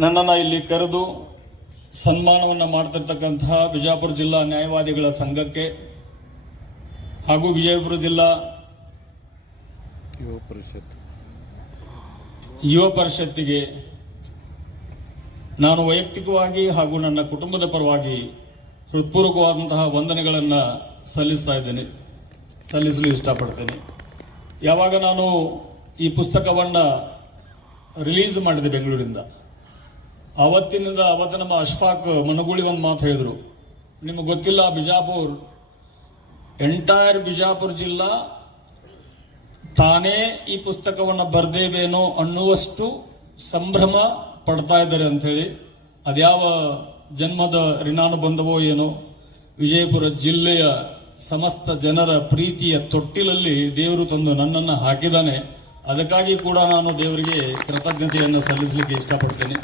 ನನ್ನನ್ನು ಇಲ್ಲಿ ಕರೆದು ಸನ್ಮಾನವನ್ನು ಮಾಡ್ತಿರ್ತಕ್ಕಂತಹ ಬಿಜಾಪುರ ಜಿಲ್ಲಾ ನ್ಯಾಯವಾದಿಗಳ ಸಂಘಕ್ಕೆ ಹಾಗೂ ವಿಜಯಪುರ ಜಿಲ್ಲಾ ಯುವ ಪರಿಷತ್ತಿಗೆ ನಾನು ವೈಯಕ್ತಿಕವಾಗಿ ಹಾಗೂ ನನ್ನ ಕುಟುಂಬದ ಪರವಾಗಿ ಹೃತ್ಪೂರ್ವಕವಾದಂತಹ ವಂದನೆಗಳನ್ನು ಸಲ್ಲಿಸಲು ಇಷ್ಟಪಡ್ತೇನೆ. ಯಾವಾಗ ನಾನು ಈ ಪುಸ್ತಕವನ್ನು ರಿಲೀಸ್ ಮಾಡಿದೆ ಬೆಂಗಳೂರಿಂದ, ಅವತ್ತು ನಮ್ಮ ಅಶ್ಫಾಕ್ ಮನಗೂಳಿ ಒಂದು ಮಾತು ಹೇಳಿದರು, ನಿಮಗೆ ಗೊತ್ತಿಲ್ಲ ಬಿಜಾಪುರ್ ಎಂಟೈರ್ ಬಿಜಾಪುರ ಜಿಲ್ಲಾ ತಾನೇ ಈ ಪುಸ್ತಕವನ್ನು ಬರ್ದೇವೇನೋ ಅನ್ನುವಷ್ಟು ಸಂಭ್ರಮ ಪಡ್ತಾ ಇದ್ದಾರೆ ಅಂತ ಹೇಳಿ. ಅದ್ಯಾವ ಜನ್ಮದ ಋಣಾನು ಬಂದವೋ ಏನೋ, ವಿಜಯಪುರ ಜಿಲ್ಲೆಯ ಸಮಸ್ತ ಜನರ ಪ್ರೀತಿಯ ತೊಟ್ಟಿಲಲ್ಲಿ ದೇವರು ತಂದು ನನ್ನನ್ನು ಹಾಕಿದ್ದಾನೆ. ಅದಕ್ಕಾಗಿ ಕೂಡ ನಾನು ದೇವರಿಗೆ ಕೃತಜ್ಞತೆಯನ್ನು ಸಲ್ಲಿಸಲಿಕ್ಕೆ ಇಷ್ಟಪಡ್ತೇನೆ.